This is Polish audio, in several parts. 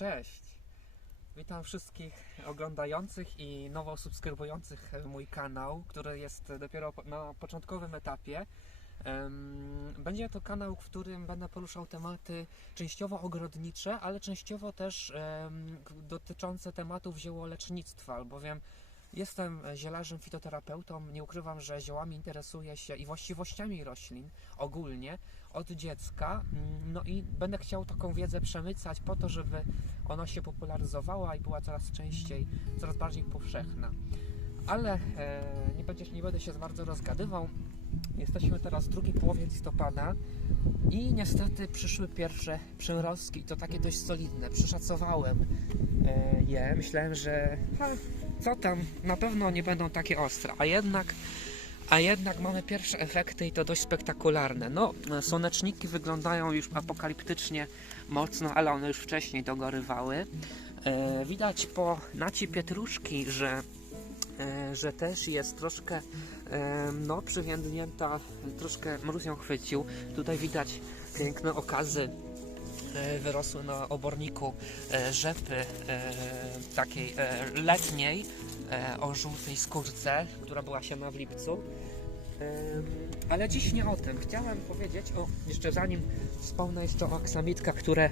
Cześć! Witam wszystkich oglądających i nowo subskrybujących mój kanał, który jest dopiero na początkowym etapie. Będzie to kanał, w którym będę poruszał tematy częściowo ogrodnicze, ale częściowo też dotyczące tematów ziołolecznictwa, albowiem jestem zielarzem fitoterapeutą. Nie ukrywam, że ziołami interesuję się i właściwościami roślin ogólnie od dziecka. Mm, No i będę chciał taką wiedzę przemycać po to, żeby ona się popularyzowała i była coraz częściej, coraz bardziej powszechna. Ale e, nie, będziesz, nie będę się bardzo rozgadywał. Jesteśmy teraz w drugiej połowie listopada i niestety przyszły pierwsze przymrozki i to takie dość solidne. Przeszacowałem e, je. Myślałem, że ha, co tam, na pewno nie będą takie ostre, a jednak a jednak mamy pierwsze efekty i to dość spektakularne. No, słoneczniki wyglądają już apokaliptycznie mocno, ale one już wcześniej dogorywały. E, widać po naci pietruszki, że, e, że też jest troszkę no, przywiędnięta, troszkę mróz ją chwycił. Tutaj widać piękne okazy e, wyrosły na oborniku e, rzepy e, takiej letniej o żółtej skórce, która była siana w lipcu. Ale dziś nie o tym. Chciałem powiedzieć o, jeszcze zanim wspomnę jeszcze o aksamitkach, które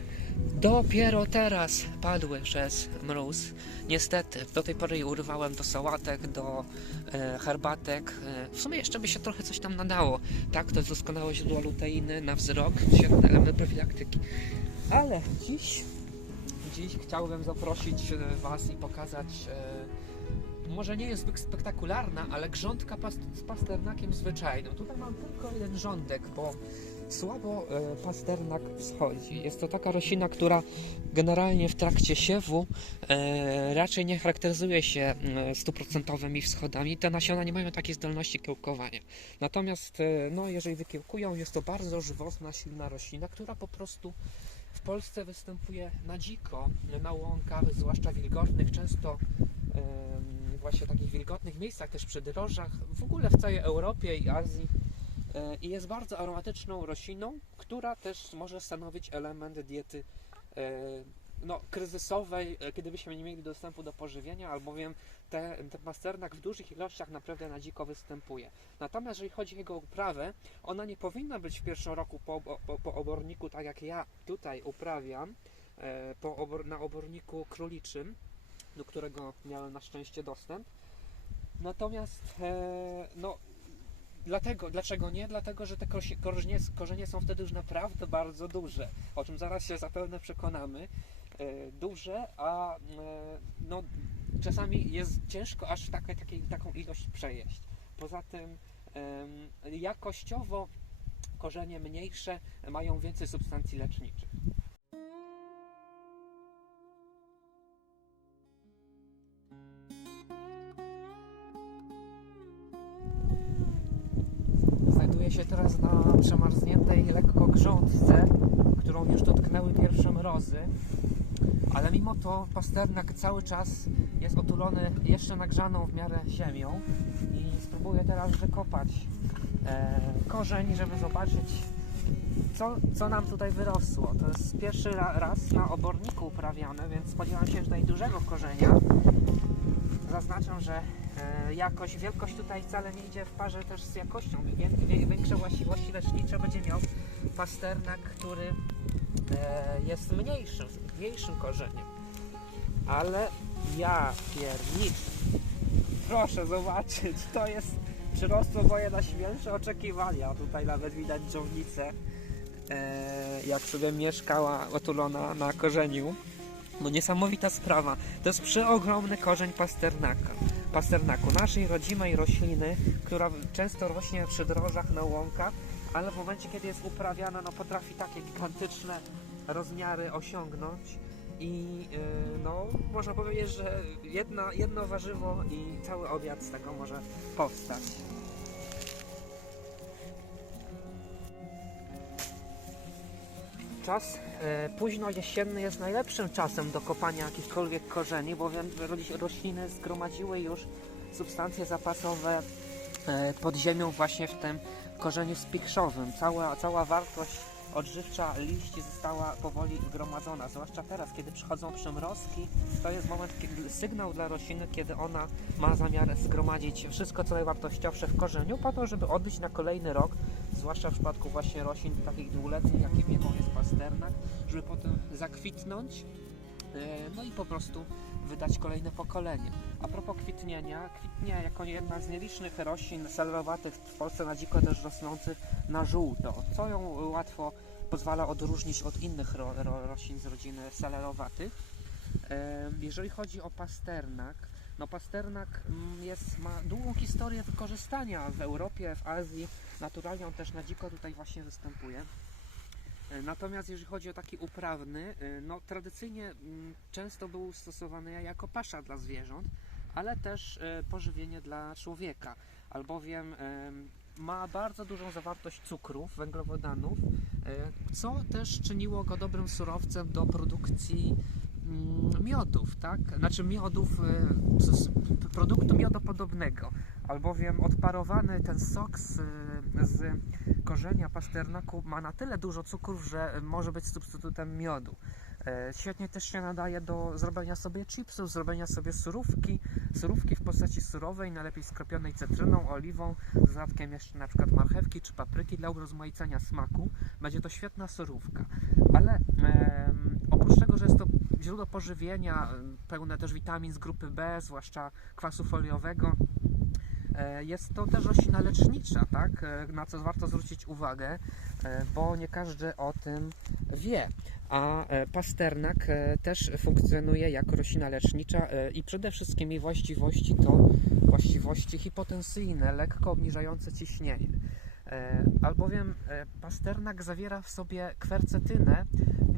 dopiero teraz padły przez mróz. Niestety, do tej pory je do sałatek, do e, herbatek. E, w sumie jeszcze by się trochę coś tam nadało. Tak, to jest doskonałe źródło luteiny na wzrok, świetny element profilaktyki. Ale dziś, dziś chciałbym zaprosić e, Was i pokazać e, może nie jest spektakularna, ale grządka past z pasternakiem zwyczajną. Tutaj mam tylko jeden rządek, bo słabo e, pasternak wschodzi. Jest to taka roślina, która generalnie w trakcie siewu e, raczej nie charakteryzuje się e, stuprocentowymi wschodami. Te nasiona nie mają takiej zdolności kiełkowania. Natomiast, e, no, jeżeli wykiełkują, jest to bardzo żywotna, silna roślina, która po prostu w Polsce występuje na dziko, na łąkach, zwłaszcza wilgotnych, często em, właśnie takich wilgotnych miejscach, też przy drożach, w ogóle w całej Europie i Azji. E, I jest bardzo aromatyczną rośliną, która też może stanowić element diety e, no, kryzysowej, kiedy byśmy nie mieli dostępu do pożywienia, albowiem te, ten pasternak w dużych ilościach naprawdę na dziko występuje. Natomiast jeżeli chodzi o jego uprawę, ona nie powinna być w pierwszym roku po, po, po oborniku, tak jak ja tutaj uprawiam, e, po na oborniku króliczym, do którego miałem na szczęście dostęp. Natomiast, e, no, dlatego, dlaczego nie? Dlatego, że te korzenie, korzenie są wtedy już naprawdę bardzo duże, o czym zaraz się zapewne przekonamy. E, duże, a e, no, czasami jest ciężko aż takie, takie, taką ilość przejeść. Poza tym, jakościowo korzenie mniejsze mają więcej substancji leczniczych. Się teraz na przemarzniętej lekko grządce, którą już dotknęły pierwsze mrozy, ale mimo to pasternak cały czas jest otulony jeszcze nagrzaną w miarę ziemią i spróbuję teraz wykopać e, korzeń, żeby zobaczyć co, co nam tutaj wyrosło. To jest pierwszy ra, raz na oborniku uprawiane, więc spodziewam się tutaj dużego korzenia. Zaznaczam, że jakość, wielkość tutaj wcale nie idzie w parze też z jakością. Wie, większe właściwości lecznicze będzie miał pasternak, który e, jest mniejszym, mniejszym korzeniem. Ale ja piernic. Proszę zobaczyć, to jest przyrosło moje najśmielsze oczekiwania. Tutaj nawet widać dżownicę, e, jak sobie mieszkała otulona na korzeniu. No niesamowita sprawa. To jest przeogromny korzeń pasternaka. Pasternaku, naszej rodzimej rośliny, która często rośnie przy drożach na łąkach, ale w momencie, kiedy jest uprawiana, no potrafi takie gigantyczne rozmiary osiągnąć. I yy, no, można powiedzieć, że jedna, jedno warzywo i cały obiad z tego może powstać. Czas e, późno jesienny jest najlepszym czasem do kopania jakichkolwiek korzeni, bowiem ro- rośliny zgromadziły już substancje zapasowe e, pod ziemią właśnie w tym korzeniu spichrzowym. Cała, cała wartość odżywcza liści została powoli gromadzona, zwłaszcza teraz, kiedy przychodzą przymrozki, to jest moment, kiedy, sygnał dla rośliny, kiedy ona ma zamiar zgromadzić wszystko, co najwartościowsze w korzeniu, po to, żeby odbyć na kolejny rok, zwłaszcza w przypadku właśnie roślin takich dwuletnich, jakim jest pasternak, żeby potem zakwitnąć, e, no i po prostu wydać kolejne pokolenie. A propos kwitnienia, kwitnie jako jedna z nielicznych roślin selerowatych w Polsce na dziko też rosnących na żółto, co ją łatwo pozwala odróżnić od innych ro, ro, roślin z rodziny selerowatych. E, Jeżeli chodzi o pasternak, no pasternak mm, jest, ma długą historię wykorzystania w Europie, w Azji, naturalnie on też na dziko tutaj właśnie występuje. E, Natomiast jeżeli chodzi o taki uprawny, e, no tradycyjnie mm, często był stosowany jako pasza dla zwierząt, ale też e, pożywienie dla człowieka, albowiem em, ma bardzo dużą zawartość cukrów, węglowodanów, co też czyniło go dobrym surowcem do produkcji miodów, tak? Znaczy miodów, e, z produktu miodopodobnego, albowiem odparowany ten sok z, z korzenia pasternaku ma na tyle dużo cukrów, że może być substytutem miodu. E, Świetnie też się nadaje do zrobienia sobie chipsów, zrobienia sobie surówki, surówki w postaci surowej, najlepiej skropionej cytryną, oliwą, z dodatkiem jeszcze na przykład marchewki czy papryki dla urozmaicenia smaku. Będzie to świetna surówka. Ale em, oprócz tego, że jest to źródło pożywienia, em, pełne też witamin z grupy B, zwłaszcza kwasu foliowego, e, jest to też roślina lecznicza, tak? E, na co warto zwrócić uwagę, e, bo nie każdy o tym wie. A pasternak też funkcjonuje jako roślina lecznicza i przede wszystkim jej właściwości to właściwości hipotensyjne, lekko obniżające ciśnienie. E, Albowiem e, pasternak zawiera w sobie kwercetynę.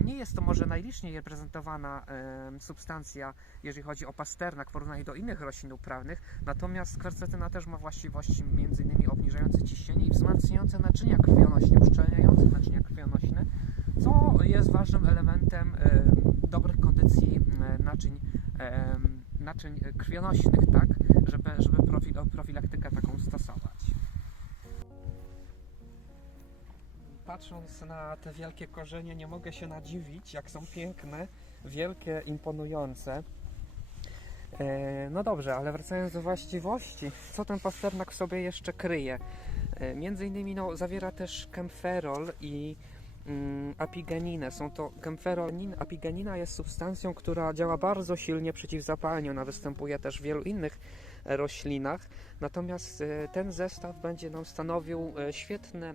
Nie jest to może najliczniej reprezentowana e, substancja, jeżeli chodzi o pasternak w porównaniu do innych roślin uprawnych, natomiast kwercetyna też ma właściwości m.in. obniżające ciśnienie i wzmacniające naczynia krwionośne, uszczelniające naczynia krwionośne, co jest ważnym elementem dobrych kondycji naczyń, naczyń krwionośnych, tak, żeby, żeby profil, profilaktykę taką stosować. Patrząc na te wielkie korzenie, nie mogę się nadziwić, jak są piękne, wielkie, imponujące. E, No dobrze, ale wracając do właściwości, co ten pasternak w sobie jeszcze kryje? E, Między innymi no, zawiera też kemferol i mm, apigeninę. Są to kemferol, apigenina jest substancją, która działa bardzo silnie przeciwzapalnie. Ona występuje też w wielu innych roślinach. Natomiast e, ten zestaw będzie nam stanowił świetne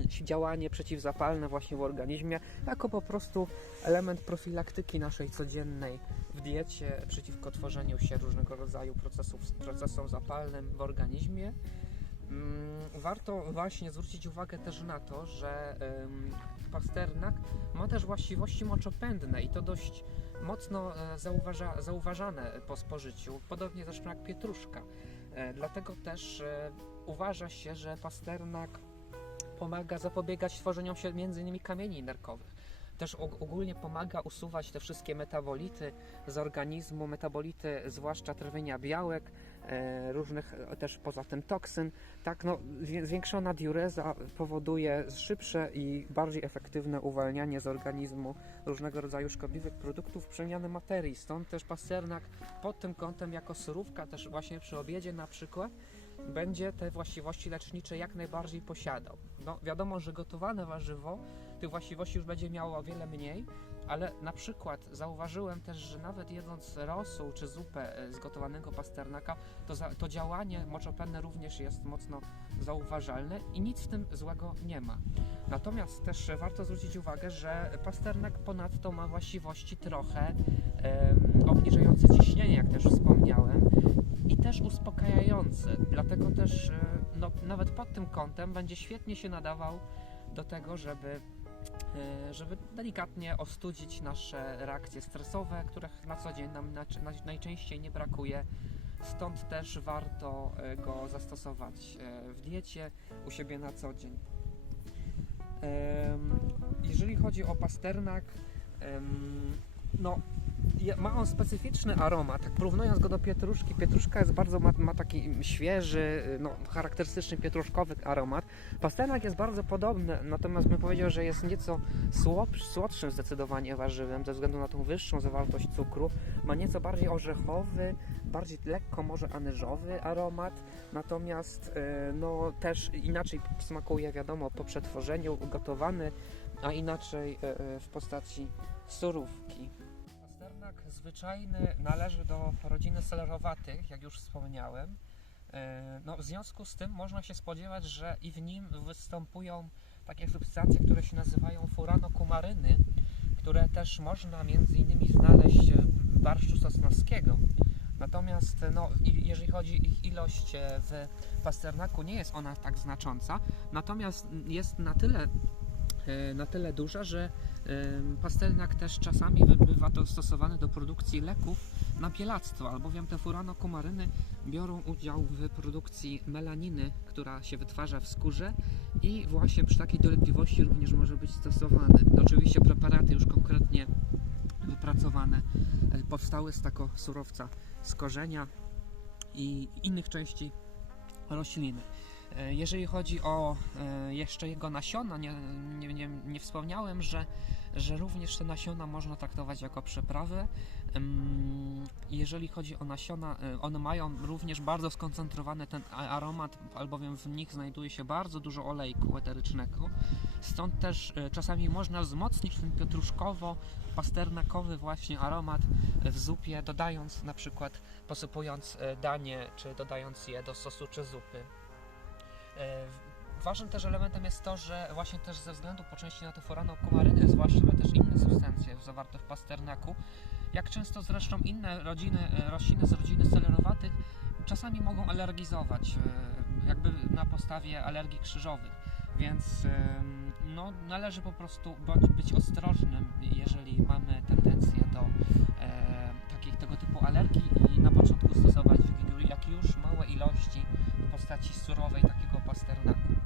działanie przeciwzapalne właśnie w organizmie, jako po prostu element profilaktyki naszej codziennej w diecie przeciwko tworzeniu się różnego rodzaju procesów, procesom zapalnym w organizmie. Mm, Warto właśnie zwrócić uwagę też na to, że pasternak ma też właściwości moczopędne i to dość mocno e, zauważa, zauważane po spożyciu, podobnie zresztą jak pietruszka. E, Dlatego też e, uważa się, że pasternak pomaga zapobiegać tworzeniom się m.in. kamieni nerkowych. Też og- ogólnie pomaga usuwać te wszystkie metabolity z organizmu, metabolity zwłaszcza trawienia białek, e, różnych e, też poza tym toksyn. Tak, no, zwię- zwiększona diureza powoduje szybsze i bardziej efektywne uwalnianie z organizmu różnego rodzaju szkodliwych produktów przemiany materii. Stąd też pasternak pod tym kątem jako surówka, też właśnie przy obiedzie na przykład, będzie te właściwości lecznicze jak najbardziej posiadał. No, wiadomo, że gotowane warzywo tych właściwości już będzie miało o wiele mniej, ale na przykład zauważyłem też, że nawet jedząc rosół czy zupę e, z gotowanego pasternaka, to, za, to działanie moczopenne również jest mocno zauważalne i nic w tym złego nie ma. Natomiast też warto zwrócić uwagę, że pasternak ponadto ma właściwości trochę em, obniżające ciśnienie, jak też wspomniałem, i też uspokajający. Dlatego też e, no, nawet pod tym kątem będzie świetnie się nadawał do tego, żeby, e, żeby delikatnie ostudzić nasze reakcje stresowe, których na co dzień nam najczęściej nie brakuje. Stąd też warto e, go zastosować e, w diecie u siebie na co dzień. Jeżeli chodzi o pasternak, no ma on specyficzny aromat. Tak porównując go do pietruszki, pietruszka jest bardzo, ma, ma taki świeży, no, charakterystyczny pietruszkowy aromat. Pasternak jest bardzo podobny, natomiast bym powiedział, że jest nieco słodszy, słodszym zdecydowanie warzywem, ze względu na tą wyższą zawartość cukru. Ma nieco bardziej orzechowy, bardziej lekko może anyżowy aromat, natomiast e, no, też inaczej smakuje, wiadomo, po przetworzeniu, gotowany, a inaczej e, w postaci surówki. Pasternak zwyczajny należy do rodziny selerowatych, jak już wspomniałem. E, No, w związku z tym można się spodziewać, że i w nim występują takie substancje, które się nazywają furanokumaryny, które też można między innymi znaleźć w barszczu sosnowskiego. Natomiast no, jeżeli chodzi o ich ilość e, w pasternaku, nie jest ona tak znacząca, natomiast jest na tyle, na tyle duża, że em, pasternak też czasami bywa to stosowany do produkcji leków na bielactwo, albowiem te furanokumaryny biorą udział w produkcji melaniny, która się wytwarza w skórze i właśnie przy takiej dolegliwości również może być stosowany. Oczywiście preparaty już konkretnie wypracowane e, powstały z tako surowca z korzenia i innych części rośliny. E, Jeżeli chodzi o e, jeszcze jego nasiona, nie, nie, nie, nie wspomniałem, że, że również te nasiona można traktować jako przyprawy. Ym, Jeżeli chodzi o nasiona, e, one mają również bardzo skoncentrowany ten aromat, albowiem w nich znajduje się bardzo dużo olejku eterycznego. Stąd też czasami można wzmocnić ten pietruszkowo-pasternakowy właśnie aromat w zupie, dodając na przykład, posypując danie, czy dodając je do sosu czy zupy. E, Ważnym też elementem jest to, że właśnie też ze względu po części na te foranokumaryny, zwłaszcza, ale też inne substancje zawarte w pasternaku, jak często zresztą inne rodziny, e, rośliny z rodziny selerowatych czasami mogą alergizować, e, jakby na podstawie alergii krzyżowych. Więc no, należy po prostu być ostrożnym, jeżeli mamy tendencję do e, takich tego typu alergii i na początku stosować jak już małe ilości w postaci surowej takiego pasternaku.